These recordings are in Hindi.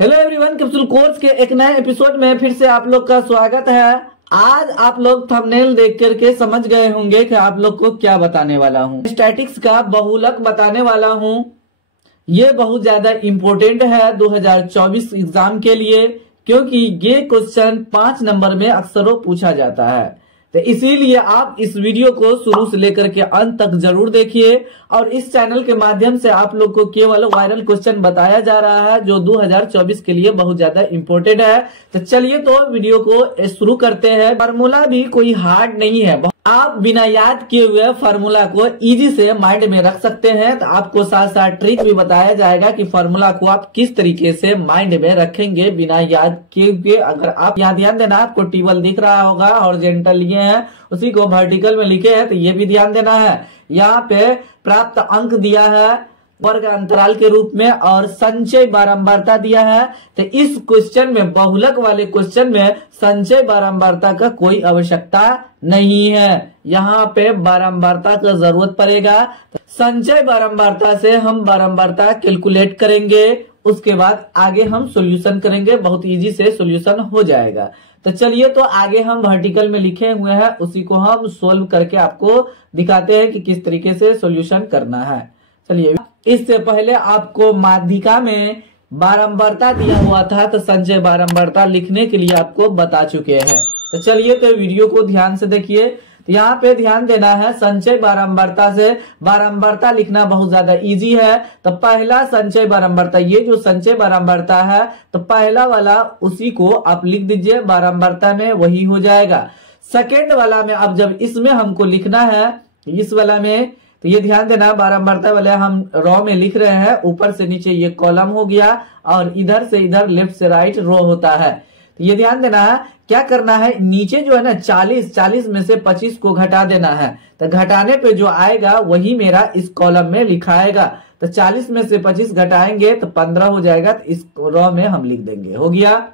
हेलो एवरीवन, कैप्सूल कोर्स के एक नए एपिसोड में फिर से आप लोग का स्वागत है। आज आप लोग थंबनेल देख करके समझ गए होंगे कि आप लोग को क्या बताने वाला हूँ। स्टैटिक्स का बहुलक बताने वाला हूँ। ये बहुत ज्यादा इम्पोर्टेंट है 2024 एग्जाम के लिए, क्योंकि ये क्वेश्चन 5 नंबर में अक्सर पूछा जाता है। तो इसीलिए आप इस वीडियो को शुरू से लेकर के अंत तक जरूर देखिए। और इस चैनल के माध्यम से आप लोग को केवल वायरल क्वेश्चन बताया जा रहा है जो 2024 के लिए बहुत ज्यादा इम्पोर्टेंट है। तो चलिए तो वीडियो को शुरू करते हैं। फार्मूला भी कोई हार्ड नहीं है, आप बिना याद किए हुए फार्मूला को इजी से माइंड में रख सकते हैं। तो आपको साथ साथ ट्रिक भी बताया जाएगा कि फार्मूला को आप किस तरीके से माइंड में रखेंगे बिना याद किए हुए। अगर आप यहाँ ध्यान देना, आपको टेबल दिख रहा होगा, हॉरिजॉन्टल लिए हैं, उसी को वर्टिकल में लिखे हैं, तो ये भी ध्यान देना है। यहाँ पे प्राप्त अंक दिया है वर्ग अंतराल के रूप में और संचय बारंबारता दिया है। तो इस क्वेश्चन में, बहुलक वाले क्वेश्चन में, संचय बारंबारता का कोई आवश्यकता नहीं है। यहाँ पे बारंबारता का जरूरत पड़ेगा। संचय बारंबारता से हम बारंबारता कैलकुलेट करेंगे, उसके बाद आगे हम सॉल्यूशन करेंगे, बहुत इजी से सॉल्यूशन हो जाएगा। तो चलिए तो आगे हम वर्टिकल में लिखे हुए हैं, उसी को हम सोल्व करके आपको दिखाते हैं कि किस तरीके से सॉल्यूशन करना है। चलिए, इससे पहले आपको माध्यिका में बारंबारता दिया हुआ था, तो संचय बारंबारता लिखने के लिए आपको बता चुके हैं। तो चलिए तो वीडियो को ध्यान से देखिए। तो यहाँ पे ध्यान देना है, संचय बारंबारता से बारंबारता लिखना बहुत ज्यादा इजी है। तो पहला संचय बारंबारता, ये जो संचय बारंबारता है, तो पहला वाला उसी को आप लिख दीजिए बारंबारता में, वही हो जाएगा। सेकेंड वाला में अब जब इसमें हमको लिखना है, इस वाला में, तो ये ध्यान देना, बारंबारता वाले हम रो में लिख रहे हैं, ऊपर से नीचे ये कॉलम हो गया और इधर से इधर लेफ्ट से राइट रो होता है। तो ये ध्यान देना है, क्या करना है, नीचे जो है ना 40 में से 25 को घटा देना है। तो घटाने पे जो आएगा वही मेरा इस कॉलम में लिखाएगा। तो 40 में से 25 घटाएंगे तो 15 हो जाएगा, तो इस रो में हम लिख देंगे, हो गया।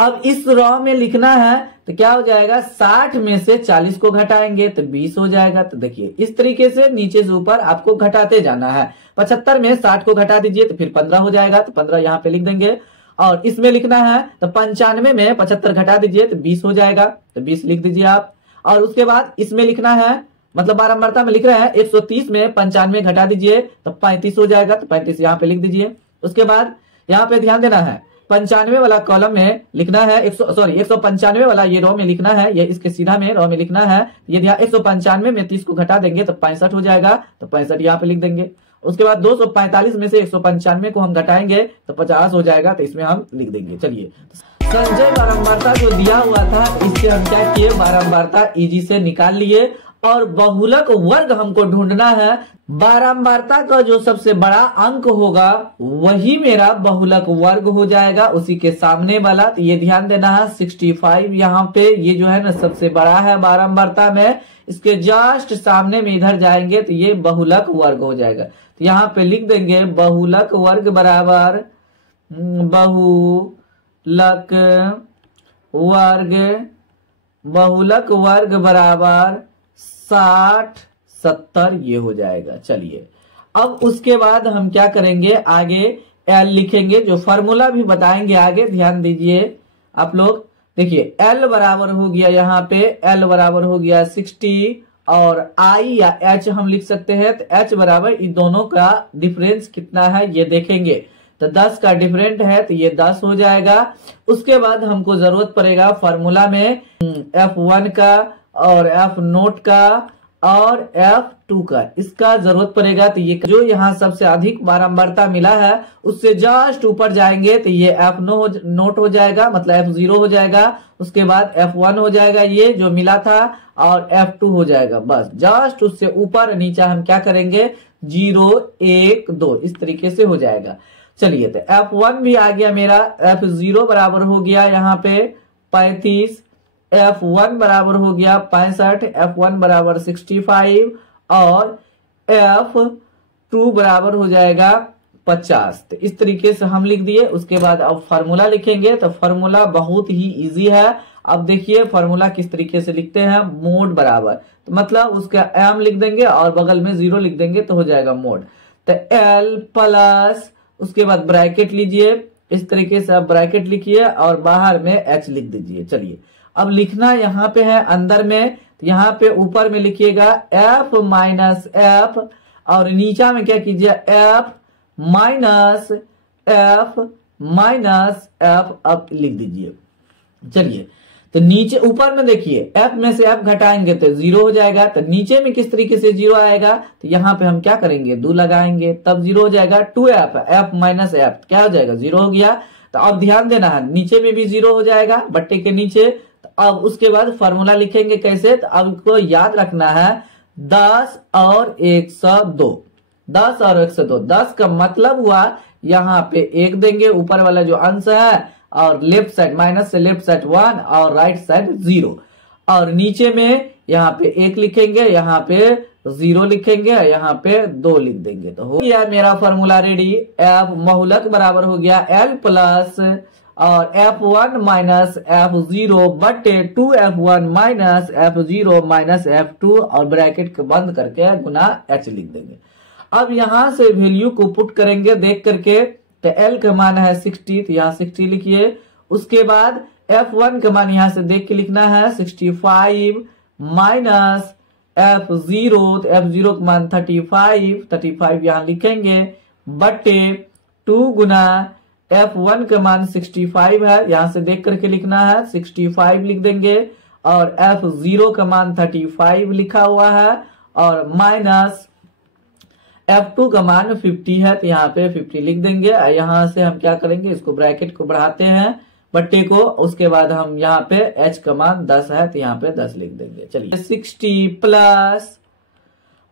अब इस रो में लिखना है तो क्या हो जाएगा, 60 में से 40 को घटाएंगे तो 20 हो जाएगा। तो देखिए इस तरीके से नीचे से ऊपर आपको घटाते जाना है। 75 में 60 को घटा दीजिए तो फिर 15 हो जाएगा, तो 15 यहाँ पे लिख देंगे। और इसमें लिखना है तो 95 में 75 घटा दीजिए तो 20 हो जाएगा, तो 20 लिख दीजिए आप। और उसके बाद इसमें लिखना है, मतलब बारंबारता में लिख रहे हैं, 130 में 95 घटा दीजिए तो 35 हो जाएगा, तो 35 यहाँ पे लिख दीजिए। उसके बाद यहाँ पे ध्यान देना है, 95 वाला कॉलम में लिखना है, 195 वाला ये रो में लिखना है, ये इसके सीधा में रो में लिखना है। ये ध्यान, 195 में 30 को घटा देंगे तो 65 हो जाएगा, तो 65 यहाँ पे लिख देंगे। उसके बाद 245 में से 195 को हम घटाएंगे तो 50 हो जाएगा, तो इसमें हम लिख देंगे। चलिए, संचय बारंबारता जो दिया हुआ था, इससे हम क्या किए, बारंबारता इजी से निकाल लिए। और बहुलक वर्ग हमको ढूंढना है। बारंबारता का जो सबसे बड़ा अंक होगा वही मेरा बहुलक वर्ग हो जाएगा, उसी के सामने वाला। तो ये ध्यान देना है, 65 यहाँ पे ये जो है ना सबसे बड़ा है बारंबारता में, इसके जस्ट सामने में इधर जाएंगे तो ये बहुलक वर्ग हो जाएगा। तो यहाँ पे लिख देंगे बहुलक वर्ग बराबर बहुलक वर्ग बराबर 60 70 ये हो जाएगा। चलिए, अब उसके बाद हम क्या करेंगे, आगे एल लिखेंगे, जो फॉर्मूला भी बताएंगे आगे, ध्यान दीजिए आप लोग। देखिए एल बराबर हो गया, यहाँ पे एल बराबर हो गया 60 और आई या एच हम लिख सकते हैं। तो एच बराबर इन दोनों का डिफरेंस कितना है ये देखेंगे, तो 10 का डिफरेंट है, तो ये 10 हो जाएगा। उसके बाद हमको जरूरत पड़ेगा फार्मूला में F1 का और F0 का और F2 का, इसका जरूरत पड़ेगा। तो ये जो यहाँ सबसे अधिक बारंबारता मिला है उससे जस्ट ऊपर जाएंगे तो ये F0 हो जाएगा, मतलब F0 हो जाएगा। उसके बाद F1 हो जाएगा, ये जो मिला था, और F2 हो जाएगा। बस जस्ट उससे ऊपर नीचे हम क्या करेंगे, 0 1 2 इस तरीके से हो जाएगा। चलिए, तो F1 भी आ गया मेरा, F0 बराबर हो गया यहाँ पे 35, F1 बराबर हो गया 65, F1 बराबर 65 और F2 बराबर हो जाएगा 50। तो इस तरीके से हम लिख दिए। उसके बाद अब फार्मूला लिखेंगे, तो फार्मूला बहुत ही इजी है। अब देखिए फार्मूला किस तरीके से लिखते हैं, मोड बराबर, तो मतलब उसका m लिख देंगे और बगल में 0 लिख देंगे तो हो जाएगा मोड। तो L प्लस, उसके बाद ब्रैकेट लीजिए, इस तरीके से आप ब्रैकेट लिखिए और बाहर में h लिख दीजिए। चलिए अब लिखना यहाँ पे है अंदर में, तो यहाँ पे ऊपर में लिखिएगा f माइनस एफ और नीचा में क्या कीजिए f माइनस एफ अब लिख दीजिए। चलिए तो नीचे ऊपर में देखिए f में से f घटाएंगे तो 0 हो जाएगा, तो नीचे में किस तरीके से 0 आएगा, तो यहाँ पे हम क्या करेंगे 2 लगाएंगे तब 0 हो जाएगा। 2f f माइनस एफ क्या हो जाएगा 0 हो गया। तो अब ध्यान देना है नीचे में भी 0 हो जाएगा बट्टे के नीचे। तो अब उसके बाद फॉर्मूला लिखेंगे कैसे, तो अब को याद रखना है 10 और 102, 10 और 102। 10 का मतलब हुआ यहाँ पे 1 देंगे ऊपर वाला जो अंश है और लेफ्ट साइड माइनस से लेफ्ट साइड 1 और राइट साइड 0 और नीचे में यहाँ पे 1 लिखेंगे, यहाँ पे 0 लिखेंगे, यहाँ पे 2 लिख देंगे। तो हो गया मेरा फॉर्मूला रेडी। एफ बहुलक बराबर हो गया L प्लस और F1 माइनस F0 बटे 2F1 minus F0 minus F2 और ब्रैकेट को बंद करके गुना H लिख देंगे। अब यहाँ से वैल्यू को पुट करेंगे देख करके, तो L का मान है 60 तो यहाँ 60 लिखिए। उसके बाद F1 का मान यहाँ से देख के लिखना है 65 माइनस F0, तो F0 का मान 35 यहाँ लिखेंगे बटे 2 गुना F1 का मान 65 है, यहाँ से देख करके लिखना है 65 लिख देंगे और F0 का मान 35 लिखा हुआ है और माइनस F2 का मान 50 है, तो यहाँ पे 50 लिख देंगे। यहाँ से हम क्या करेंगे इसको ब्रैकेट को बढ़ाते हैं बट्टे को, उसके बाद हम यहाँ पे h का मान 10 है तो यहाँ पे 10 लिख देंगे। चलिए 60 प्लस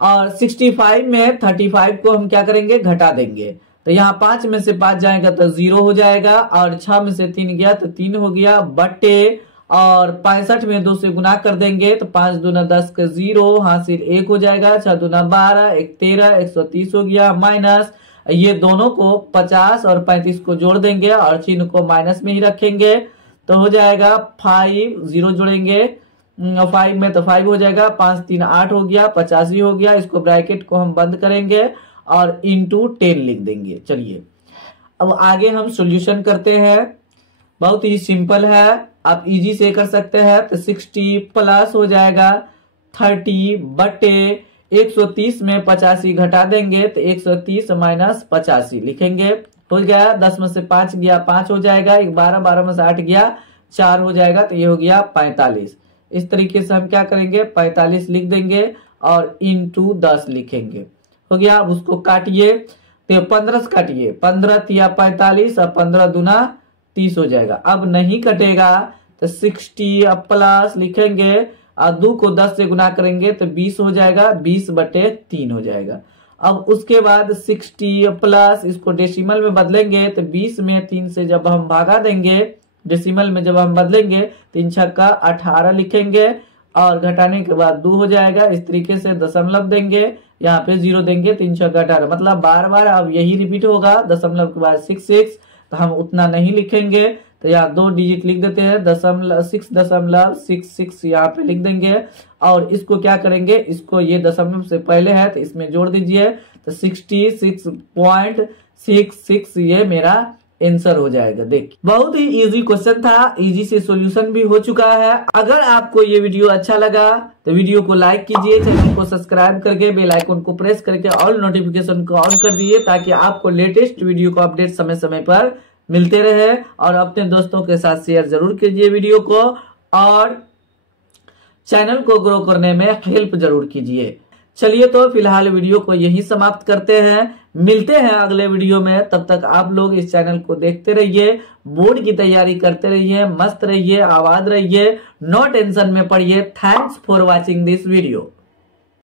और 65 में 35 को हम क्या करेंगे घटा देंगे, तो यहाँ 5 में से 5 जाएगा तो 0 हो जाएगा और 6 में से 3 गया तो 3 हो गया बट्टे और 65 में 2 से गुना कर देंगे तो 5 दूना 10 का 0 हासिल 1 हो जाएगा, 6 दूना 12 1 13 130 हो गया माइनस ये दोनों को 50 और 35 को जोड़ देंगे और चिन्ह को माइनस में ही रखेंगे तो हो जाएगा 5 0 जोड़ेंगे 5 में तो 5 हो जाएगा, 5 3 8 हो गया 85 हो गया। इसको ब्रैकेट को हम बंद करेंगे और इंटू 10 लिख देंगे। चलिए अब आगे हम सॉल्यूशन करते हैं, बहुत ही सिंपल है, आप इजी से कर सकते हैं। तो 60 प्लस हो जाएगा 30 बटे 130 में 85 घटा देंगे तो 130 माइनस 85 लिखेंगे। हो गया 10 में से 5 गया 5 हो जाएगा, 12 में से 8 गया 4 हो जाएगा तो ये हो गया 45। इस तरीके से हम क्या करेंगे 45 लिख देंगे और इंटू 10 लिखेंगे। हो गया, अब उसको काटिए तो 15 से काटिए, 15 तिया 45 और 15 दूना 30 हो जाएगा। अब नहीं कटेगा तो 60 प्लस लिखेंगे और 2 को 10 से गुना करेंगे तो 20 हो जाएगा, 20 बटे 3 हो जाएगा। अब उसके बाद 60 प्लस इसको डेसिमल में बदलेंगे तो 20 में 3 से जब हम भागा देंगे डेसिमल में जब हम बदलेंगे 3 छक्का 18 लिखेंगे और घटाने के बाद 2 हो जाएगा। इस तरीके से दशमलव देंगे, यहाँ पे 0 देंगे, 3 छक्का 18 मतलब बार बार अब यही रिपीट होगा। दशमलव के बाद 66 तो हम उतना नहीं लिखेंगे तो यहाँ 2 डिजिट लिख देते हैं, 6.66 यहाँ पे लिख देंगे और इसको क्या करेंगे, इसको ये दशमलव से पहले है तो इसमें जोड़ दीजिए तो 66.66 ये मेरा आंसर हो जाएगा। देखिए बहुत ही इजी क्वेश्चन था, इजी से सॉल्यूशन भी हो चुका है। अगर आपको ये वीडियो अच्छा लगा तो वीडियो को लाइक कीजिए, चैनल को सब्सक्राइब करके बेल आइकन को प्रेस करके ऑल नोटिफिकेशन को ऑन कर दीजिए ताकि आपको लेटेस्ट वीडियो को अपडेट समय समय पर मिलते रहे और अपने दोस्तों के साथ शेयर जरूर कीजिए वीडियो को और चैनल को ग्रो करने में हेल्प जरूर कीजिए। चलिए तो फिलहाल वीडियो को यही समाप्त करते हैं, मिलते हैं अगले वीडियो में। तब तक आप लोग इस चैनल को देखते रहिए, बोर्ड की तैयारी करते रहिए, मस्त रहिए, आबाद रहिए, नो टेंशन में पड़िए। Thanks for watching this video.